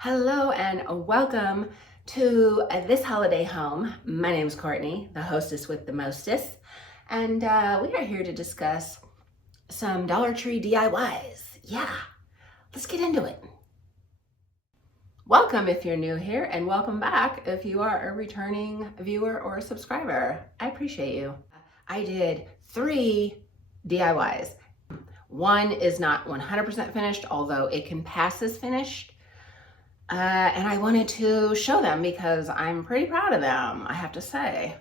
Hello and welcome to this holiday home. My name is Courtney, the hostess with the mostest, and we are here to discuss some Dollar Tree DIYs. Yeah, let's get into it. Welcome if you're new here, and welcome back if you are a returning viewer or subscriber. I appreciate you. I did 3 DIYs. One is not 100% finished, although it can pass as finished. And I wanted to show them because I'm pretty proud of them, I have to say.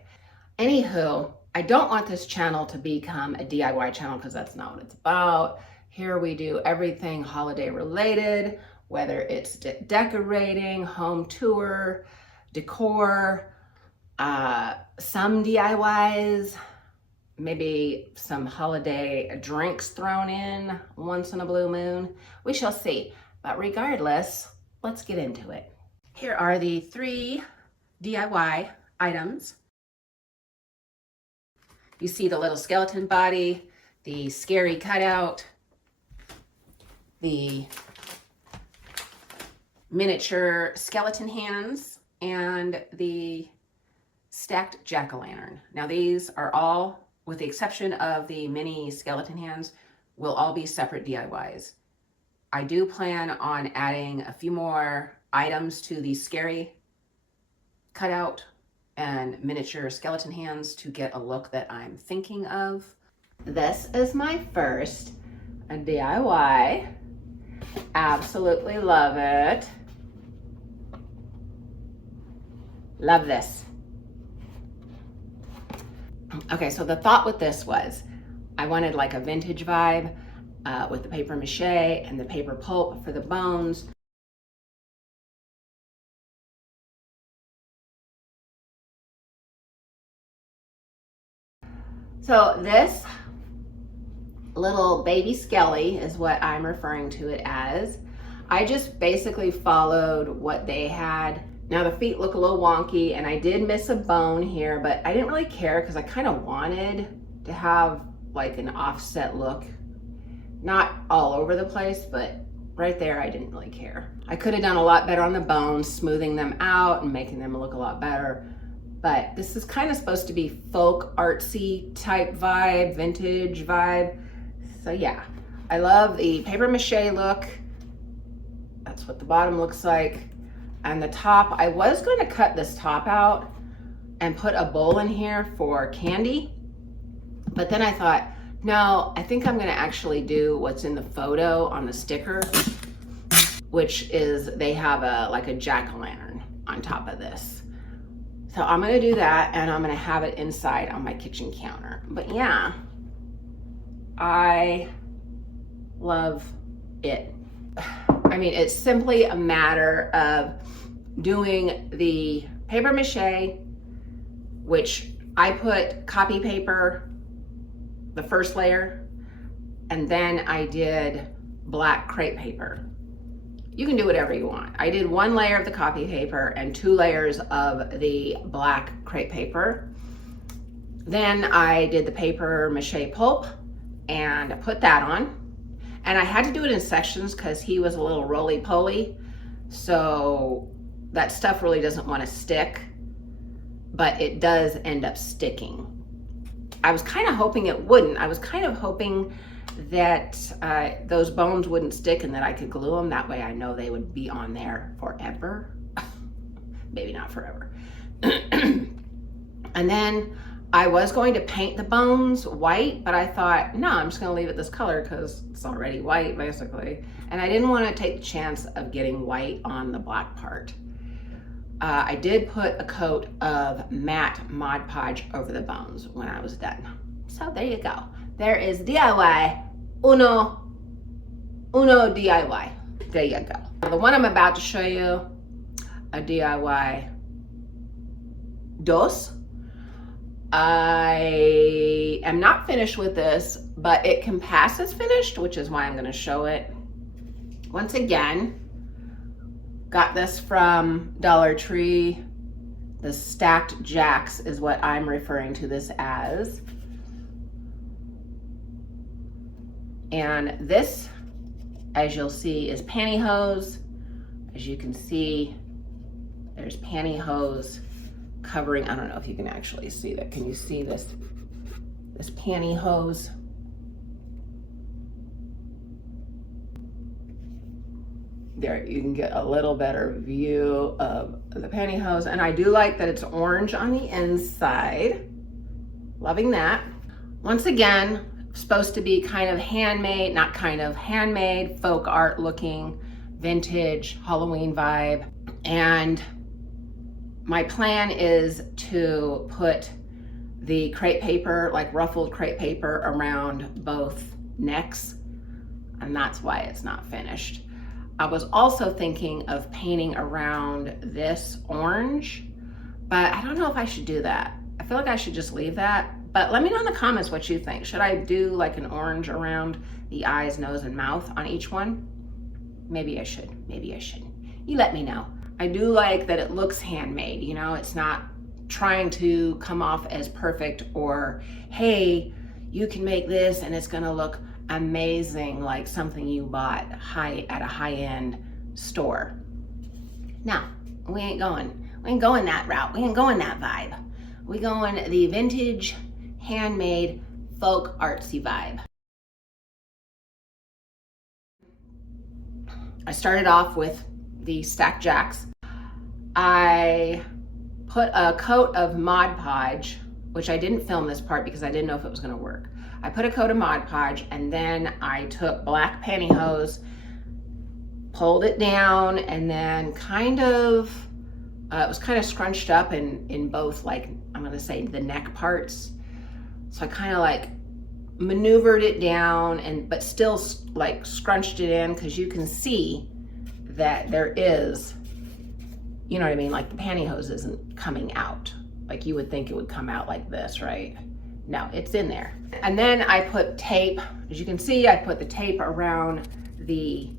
Anywho, I don't want this channel to become a DIY channel because that's not what it's about. Here we do everything holiday related, whether it's decorating, home tour, decor, some DIYs, maybe some holiday drinks thrown in once in a blue moon. We shall see. But regardless, let's get into it. Here are the 3 DIY items. You see the little skeleton body, the scary cutout, the miniature skeleton hands, and the stacked jack-o'-lantern. Now these are all, with the exception of the mini skeleton hands, will all be separate DIYs. I do plan on adding a few more items to the scary cutout and miniature skeleton hands to get a look that I'm thinking of. This is my first DIY. Absolutely love it. Love this. Okay, so the thought with this was I wanted like a vintage vibe. With the paper mache and the paper pulp for the bones. So this little baby Skelly is what I'm referring to it as. I just basically followed what they had. Now the feet look a little wonky and I did miss a bone here, but I didn't really care because I kind of wanted to have like an offset look. Not all over the place, but right there I didn't really care. I could have done a lot better on the bones, smoothing them out and making them look a lot better. But this is kind of supposed to be folk artsy type vibe, vintage vibe. So yeah, I love the paper mache look. That's what the bottom looks like. And the top, I was going to cut this top out and put a bowl in here for candy. But then I thought, no, I think I'm gonna actually do what's in the photo on the sticker, which is they have like a jack-o'-lantern on top of this. So I'm gonna do that and I'm gonna have it inside on my kitchen counter. But yeah, I love it. I mean, it's simply a matter of doing the paper mache, which I put copy paper the first layer, and then I did black crepe paper. You can do whatever you want. I did 1 layer of the copy paper and 2 layers of the black crepe paper. Then I did the paper mache pulp and I put that on. And I had to do it in sections because he was a little roly-poly. So that stuff really doesn't want to stick, but it does end up sticking. I was kind of hoping it wouldn't. I was kind of hoping that those bones wouldn't stick and that I could glue them. That way I know they would be on there forever. Maybe not forever. And then I was going to paint the bones white, but I thought, no, I'm just going to leave it this color because it's already white basically. And I didn't want to take the chance of getting white on the black part. I did put a coat of matte Mod Podge over the bones when I was done. So there you go. There is DIY uno DIY. There you go. The one I'm about to show you, a DIY dos. I am not finished with this, but it can pass as finished, which is why I'm going to show it. Once again, got this from Dollar Tree. The stacked jacks is what I'm referring to this as. And this, as you'll see, is pantyhose. As you can see, there's pantyhose covering. I don't know if you can actually see that. Can you see this pantyhose? There, you can get a little better view of the pantyhose. And I do like that it's orange on the inside. Loving that. Once again, supposed to be kind of handmade, not kind of, handmade, folk art looking, vintage, Halloween vibe. And my plan is to put the crepe paper, like ruffled crepe paper, around both necks. And that's why it's not finished. I was also thinking of painting around this orange, but I don't know if I should do that. I feel like I should just leave that. But let me know in the comments what you think. Should I do like an orange around the eyes, nose, and mouth on each one? Maybe I should, maybe I shouldn't. You let me know. I do like that it looks handmade, you know, it's not trying to come off as perfect or, hey, you can make this and it's gonna look amazing like something you bought at a high-end store. Now, we ain't going that route. We ain't going that vibe. We going the vintage, handmade, folk artsy vibe. I started off with the Stack Jacks. I put a coat of Mod Podge, which I didn't film this part because I didn't know if it was gonna work. I put a coat of Mod Podge and then I took black pantyhose, pulled it down, and then kind of, it was kind of scrunched up in both, like, I'm gonna say the neck parts. So I kind of like maneuvered it down but still like scrunched it in, because you can see that there is, you know what I mean? Like the pantyhose isn't coming out. Like you would think it would come out like this, right? No, it's in there. And then I put tape. As you can see, I put the tape around the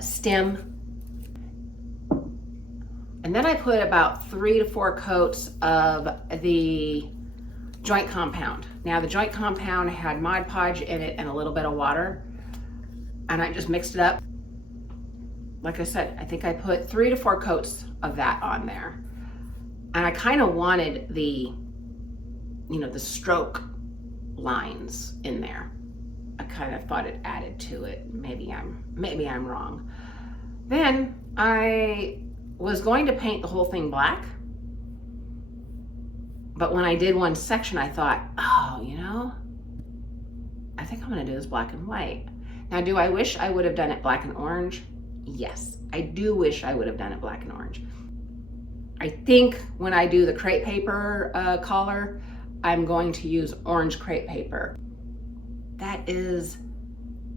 stem. And then I put about 3 to 4 coats of the joint compound. Now the joint compound had Mod Podge in it and a little bit of water. And I just mixed it up. Like I said, I think I put 3 to 4 coats of that on there. And I kind of wanted the, you know, the stroke lines in there. I kind of thought it added to it. Maybe I'm wrong. Then I was going to paint the whole thing black. But when I did one section, I thought, oh, you know, I think I'm gonna do this black and white. Now, do I wish I would have done it black and orange? Yes, I do wish I would have done it black and orange. I think when I do the crepe paper collar, I'm going to use orange crepe paper. That is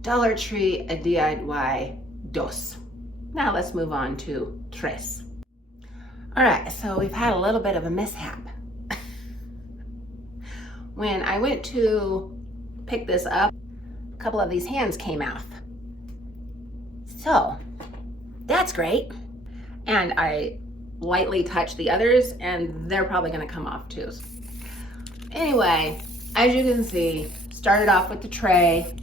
Dollar Tree a DIY dos. Now let's move on to tres. All right, so we've had a little bit of a mishap. When I went to pick this up, a couple of these hands came off. So that's great. And I lightly touched the others and they're probably gonna come off too. Anyway, as you can see, started off with the tray,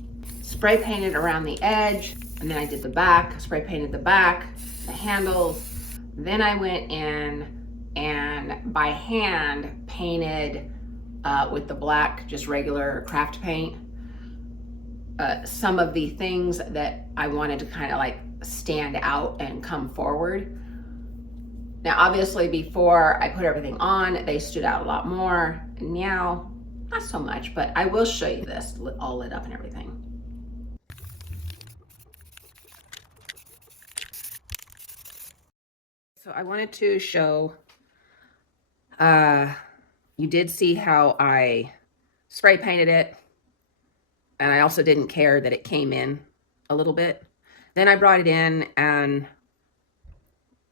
spray painted around the edge, and then I did the back, spray painted the back, the handles. Then I went in and by hand painted with the black, just regular craft paint, some of the things that I wanted to kind of like stand out and come forward. Now, obviously before I put everything on, they stood out a lot more. Now, not so much, but I will show you this all lit up and everything. So I wanted to show, you did see how I spray painted it, and I also didn't care that it came in a little bit. Then I brought it in, and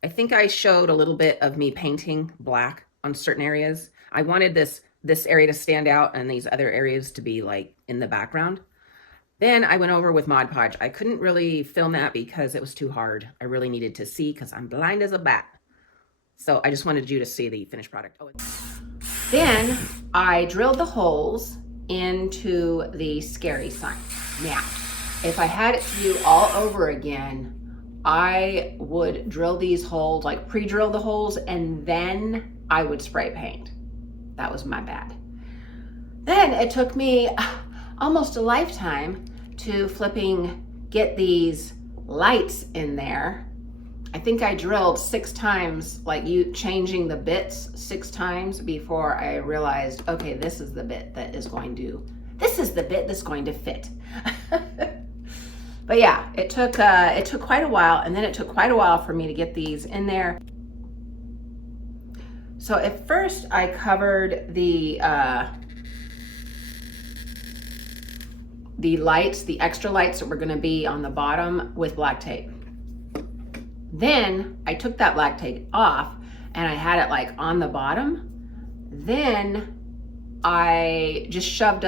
I think I showed a little bit of me painting black on certain areas. I wanted this area to stand out and these other areas to be like in the background. Then I went over with Mod Podge. I couldn't really film that because it was too hard. I really needed to see because I'm blind as a bat. So I just wanted you to see the finished product. Oh. Then I drilled the holes into the SKELLY sign. Now, if I had it to do all over again, I would drill these holes, like pre-drill the holes, and then I would spray paint. That was my bad. Then it took me almost a lifetime to get these lights in there. I think I drilled 6 times, like changing the bits 6 times before I realized, okay, this is the bit that's going to fit. But yeah, it took quite a while, and then it took quite a while for me to get these in there. So at first I covered the lights, the extra lights that were gonna be on the bottom, with black tape. Then I took that black tape off and I had it like on the bottom. Then I just shoved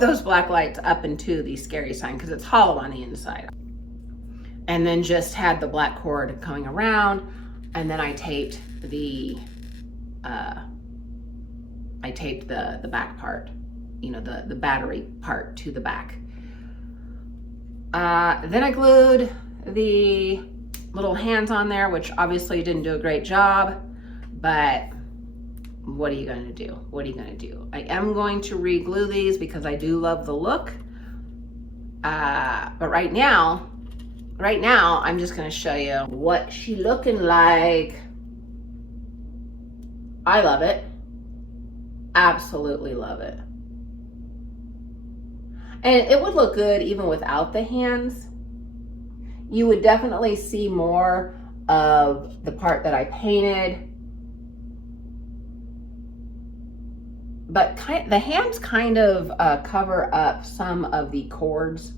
those black lights up into the scary sign because it's hollow on the inside. And then just had the black cord coming around, and then I taped the back part, you know, the battery part to the back. Then I glued the little hands on there, which obviously didn't do a great job, but what are you gonna do? What are you gonna do? I am going to re-glue these because I do love the look. But right now, I'm just gonna show you what she looking like. I love it. Absolutely love it. And it would look good even without the hands. You would definitely see more of the part that I painted. But the hands kind of cover up some of the cords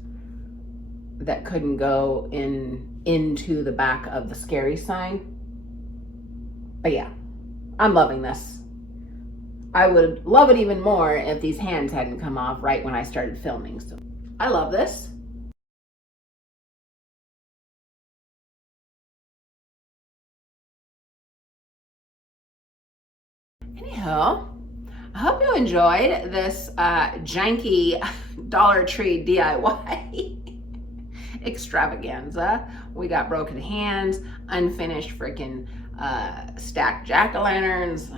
that couldn't go into the back of the scary sign. But yeah, I'm loving this. I would love it even more if these hands hadn't come off right when I started filming. So I love this. Anyhow, I hope you enjoyed this janky Dollar Tree DIY extravaganza. We got broken hands, unfinished freaking stacked jack-o'-lanterns.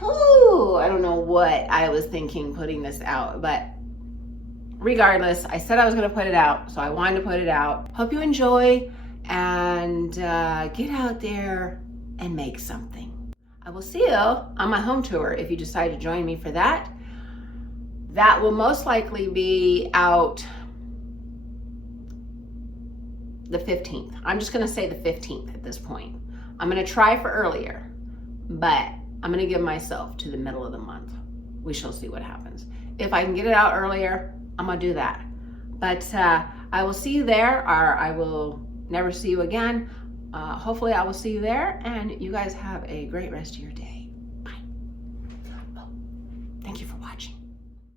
I don't know what I was thinking putting this out, but regardless, I said I was going to put it out, so I wanted to put it out. Hope you enjoy, and get out there and make something. I will see you on my home tour if you decide to join me for that. That will most likely be out the 15th. I'm just going to say the 15th at this point. I'm going to try for earlier, but I'm going to give myself to the middle of the month. We shall see what happens. If I can get it out earlier, I'm going to do that. But I will see you there, or I will never see you again. Hopefully I will see you there, and you guys have a great rest of your day. Bye. Thank you for watching.